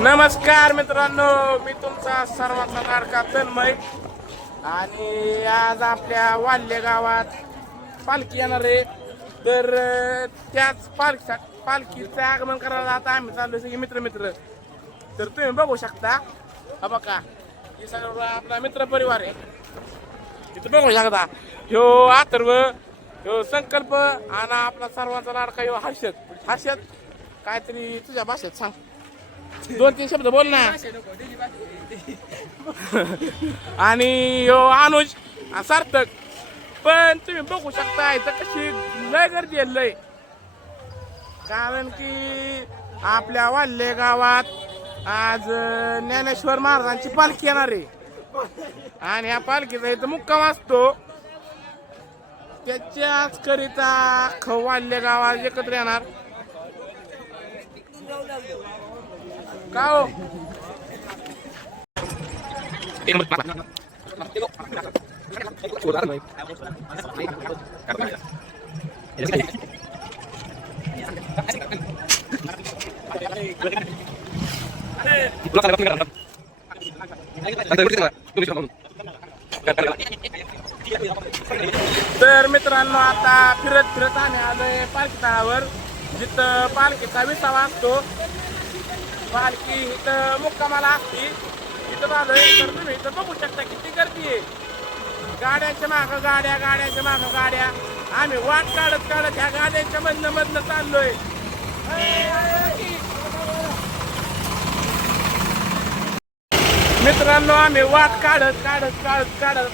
नमस्कार मित्रांनो, मी तुमचा सर्वांचा लाडका तन्मय आणि आज आपल्या वाल्हे गावात पालखी येणार आहे. तर त्याच पालखीचं आगमन करायला आता आम्ही चाललो सगळे मित्र. तर तुम्ही बघू शकता, हा बघा हे सगळं आपला मित्र परिवार आहे. इथं बघू शकता ह्यो अथर्व, ह्यो संकल्प आणि आपला सर्वांचा लाडका ह्यो हर्षद. काहीतरी तुझ्या भाषेत सांग, 2-3 शब्द बोल ना. आणि यो अनुज सार्थक. पण तुम्ही बघू शकता इथं कशी लय गर्दी आहे लय, कारण की आपल्या वाल्हे गावात आज ज्ञानेश्वर महाराजांची पालखी येणार आहे आणि ह्या पालखीचा इथं मुक्काम असतो. त्याच्याच करिता वाल्हे गावात एकत्र येणार का हो. तर मित्रांनो, आता फिरत आम्ही आलोय पालखी तळावर, जिथं पालखीचा विसावा असतो. पालखी इथं मुक्कामाला असते, इथं आलोय. तर तुम्ही इथं बघू शकता किती गर्दी आहे. गाड्यांच्या मागं गाड्या. आम्ही वाट काढत ह्या गाड्यांच्या मधनं चाललोय. मित्रांनो, आम्ही वाट काढत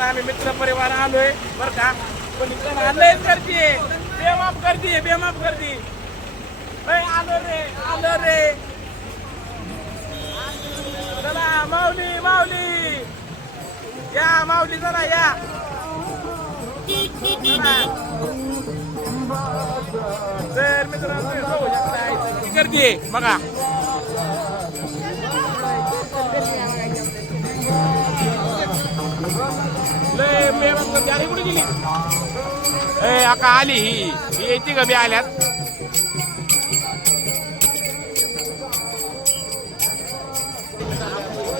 आम्ही मित्र परिवार आलोय बरं का. पण इथं आलंय गर्दी आहे, बेमाप गर्दी. आलो रे. चला माऊली या, माऊली जरा या. तर मित्रांनो बघू शकता किती गर्दी आहे बघा. लय बेमाप गर्दी. अरे कुठे गेली आका? आली ही येते का बी आल्यात.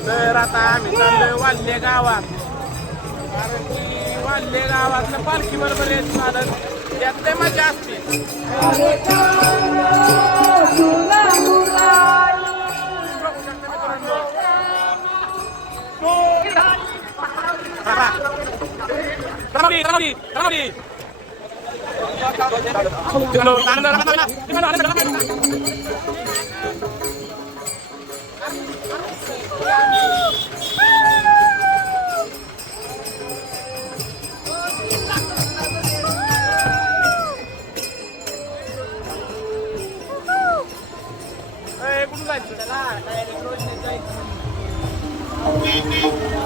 तर आता आम्ही चाललोय वाल्हे गावात, कारण की वाल्हे गावातल्या पालखी बरोबर येत चालत त्यात लय मजा असते.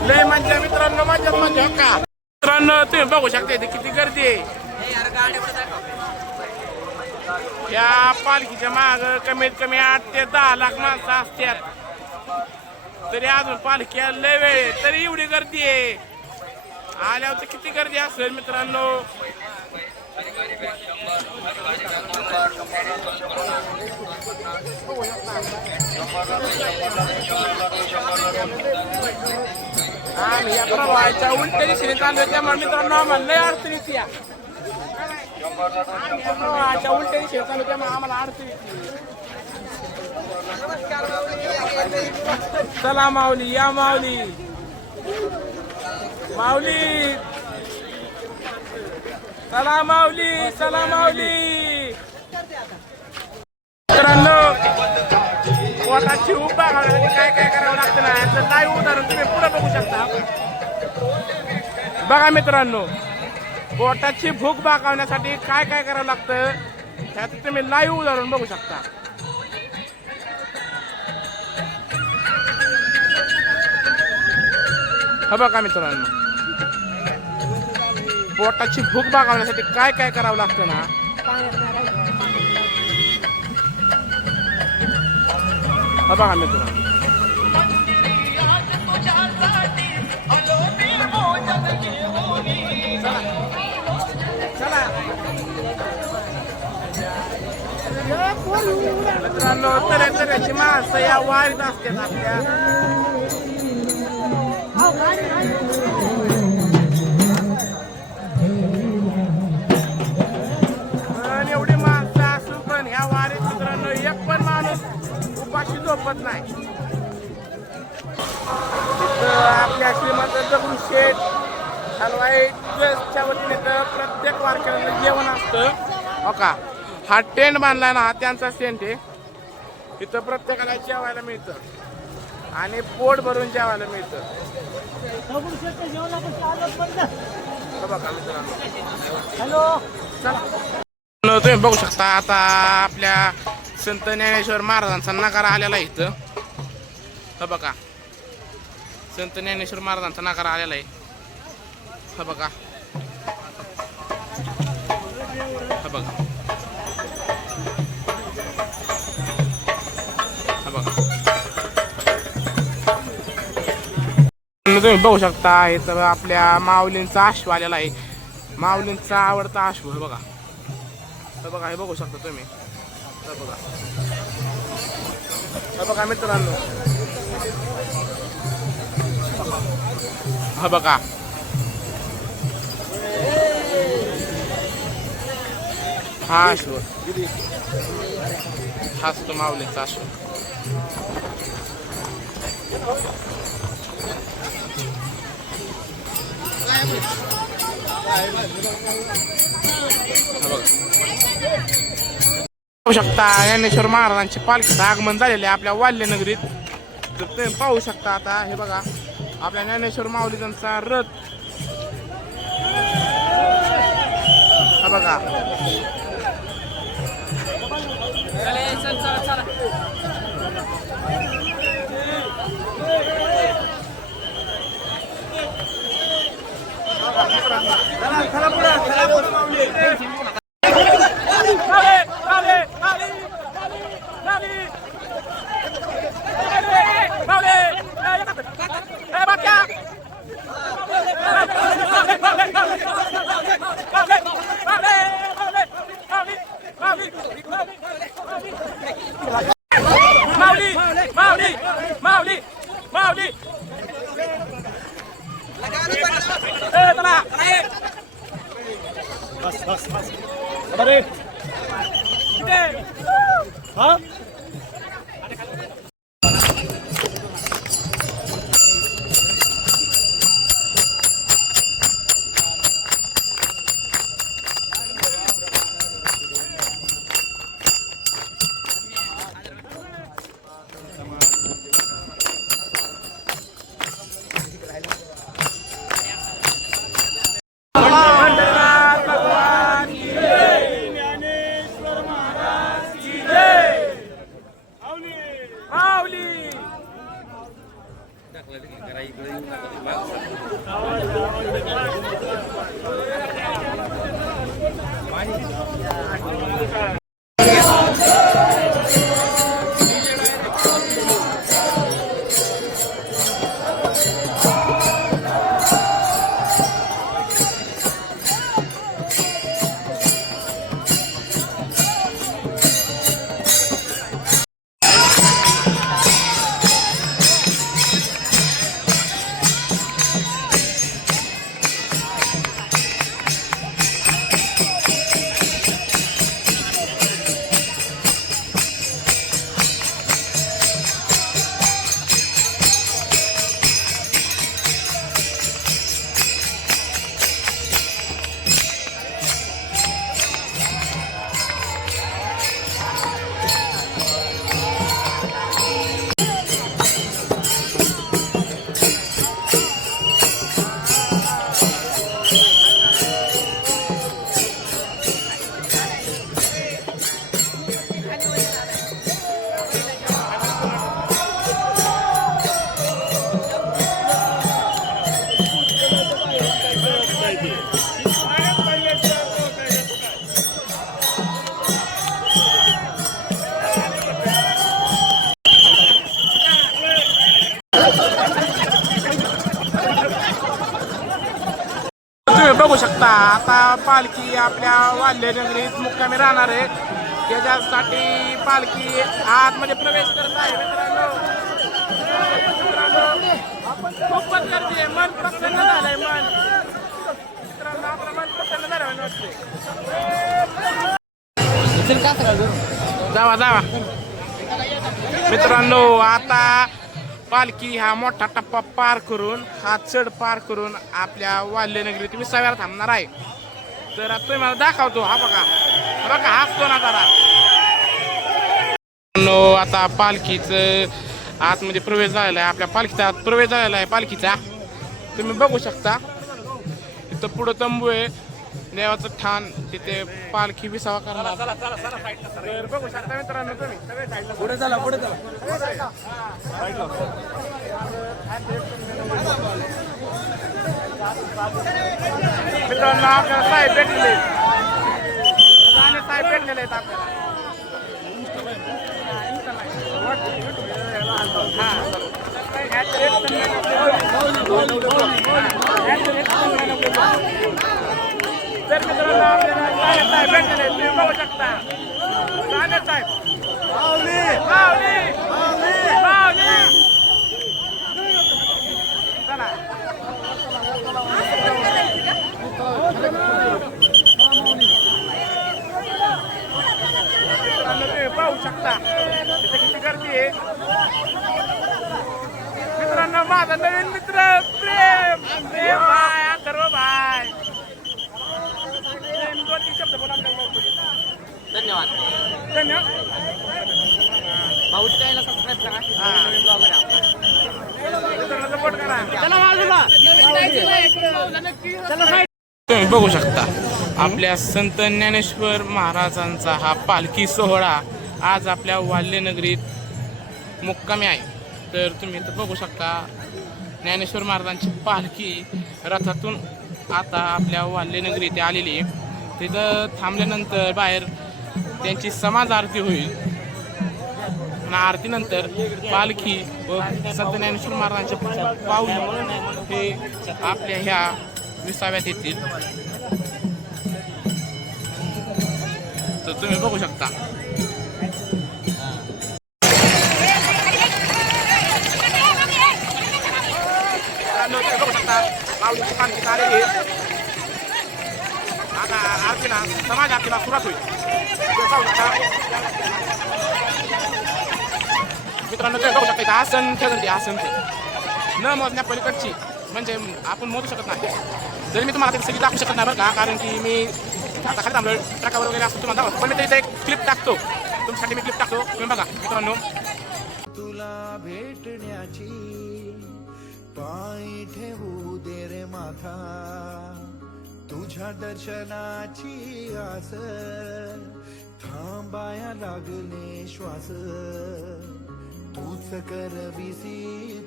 लय मजा मित्रांनो, मजा का. मित्रांनो तुम्ही बघू शकता इथे किती गर्दी आहे. या पालखीच्या माग कमीत कमी 8 ते 10 लाख माणसं असतात. तरी अजून पालखी लय वेळ तरी एवढी गर्दी आहे. आल्यावर तर किती गर्दी असेल मित्रांनो. आम्ही या प्रवाहाच्या उलट्या दिशेने चाललोय, त्यामुळे मित्रांनो आम्हाला लय अडचणी येते. प्रवाहाच्या उलट्या दिशेने चालू, त्यामुळे आम्हाला अडचणी येते. चला माऊली या, माऊली चला माऊली. मित्रांनो, पोटाची उभा घालण्यासाठी काय करावं लागतं ना, याचं लाईव्ह उदाहरण तुम्ही पुढे बघू शकता. बघा मित्रांनो, पोटाची भूक भागवण्यासाठी काय करावं लागतं ह्याचं तुम्ही लाईव्ह उदाहरण बघू शकता. हा बघा मित्रांनो, पोटाची भूक भागवण्यासाठी काय करावं लागतं ना. हा बघा मित्रांनो, चला मित्रांनो तऱ्हेची माणसं या वारीत असतात आपल्या. पण एवढी माणसं असून पण ह्या वारीत मित्रांनो एक पण माणूस उपाशी झोपत नाही. आपल्या श्रीमंत दगडूशेठ हलवाईच्या वतीने तर प्रत्येक वारकऱ्यांना जेवण असतं. हो का, हा टेंट बांधला ना, हा त्यांचा टेंट आहे. इथं प्रत्येकाला जेवायला मिळतं आणि पोट भरून जेवायला मिळतं. बघा मित्रांनो, तुम्ही बघू शकता आता आपल्या संत ज्ञानेश्वर महाराजांचा नगारा आलेला आहे इथं. हा बघा, संत ज्ञानेश्वर महाराजांचा नगारा आलेला आहे. हा बघा, हा बघा, हा बघा. तुम्ही बघू शकता इथं आपल्या माऊलींचा अश्व आलेला आहे. माऊलींचा आवडता अश्व हे बघा. हे बघा, हे बघू शकता तुम्ही. हे बघा, हे बघा मित्रांनो, हा बघा. हा अश्व, हाच तो माऊलींचा अश्व. पाहू शकता ज्ञानेश्वर महाराजांची पालखीचं आगमन झालेले आपल्या वाल्य नगरीत. तर तुम्ही पाहू शकता आता हे बघा आपल्या ज्ञानेश्वर माऊलींचा रथ. हा बघा, बघू शकता आता पालखी आपल्या वाल्य नगरीत मुक्कामी राहणार आहे. त्याच्यासाठी पालखी आतमध्ये प्रवेश करत आहे मित्रांनो. खूपच गर्दी आहे. मन प्रसन्न झालंय. मन मित्रांनो आपलं मन प्रसन्न झालं वाटते. जावा जावा मित्रांनो. आता पालखी हा मोठा टप्पा पार करून हा चढ पार करून आपल्या वाल्यनगरीत विसाव्याला थांबणार आहे. तर आता तुम्ही मला दाखवतो. हा बघा बघा हसतो ना जरा. आता पालखीचं आतमध्ये प्रवेश झालेला आहे. आपल्या पालखीचा आत प्रवेश झालेला आहे पालखीचा. तुम्ही बघू शकता इथं पुढं तंबू आहे. देवाचं ठाण तिथे पालखी विसावा करणार. तर बघू शकता मित्रांनो तुम्ही पुढे चला पुढे चला. मित्रांनो आपल्याला साहेब भेटलेले साहेब भेटलेले आहेत आपल्याला. तर मित्रांनो आपल्याला साहेब भेटलेले तुम्ही बघू शकता. साहेब चला तुम्ही पाहू शकता तिथे किती गर्दी आहे. मित्रांनो माझा नवीन मित्र प्रेम प्रेम भाई अथर्व भाई. दोन-तीन शब्द बोला. धन्यवाद धन्यवाद. भाऊची चॅनलला सबस्क्राईब करा. सपोर्ट करा. तुम्ही बघू शकता आपल्या संत ज्ञानेश्वर महाराजांचा हा पालखी सोहळा आज आपल्या वाल्यनगरीत मुक्कामी आहे. तर तुम्ही इथं बघू शकता ज्ञानेश्वर महाराजांची पालखी रथातून आता आपल्या वाल्यनगरी आलेली आहे. तिथं थांबल्यानंतर बाहेर त्यांची समाज आरती होईल. आणि आरतीनंतर पालखी व संत ज्ञानेश्वर महाराजांचे पाऊल हे आपल्या ह्या विसाव्यात येतील. तर तुम्ही बघू शकता बघू शकता पाऊलची पालखी आलेली आहे. आता आरतीला समाज आरतीला सुरुवात होईल. मित्रांनो ते बघू शकता असंख्य गर्दी असंख्य न मोजण्या पलीकडची म्हणजे आपण मोजू शकत नाही. जरी मी तुम्हाला ते सगळी दाखवू शकत नाही बरं का, कारण की मी आता खाली थांबलो ट्रकावर वगैरे असं तुम्हाला दाखवतो. पण मी इथे एक क्लिप टाकतो तुमच्यासाठी. मी क्लिप टाकतो तुम्ही बघा मित्रांनो. तुला भेटण्याची पाय ठेवू दे रे माथा, तुझ्या दर्शनाची आस थांबाया लागले श्वास. तूच करविसी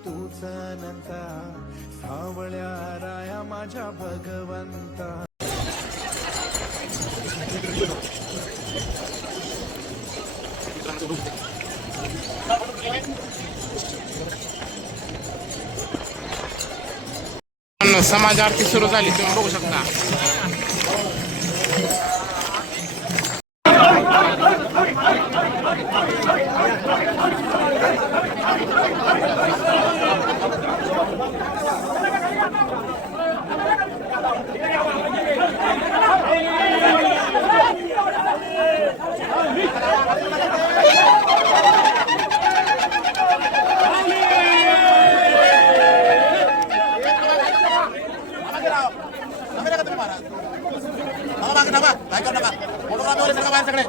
तूच अनंता, सावळ्या राया माझ्या भगवंता. समाज आरती सुरू झाली तुम्ही बघू शकता. सगळे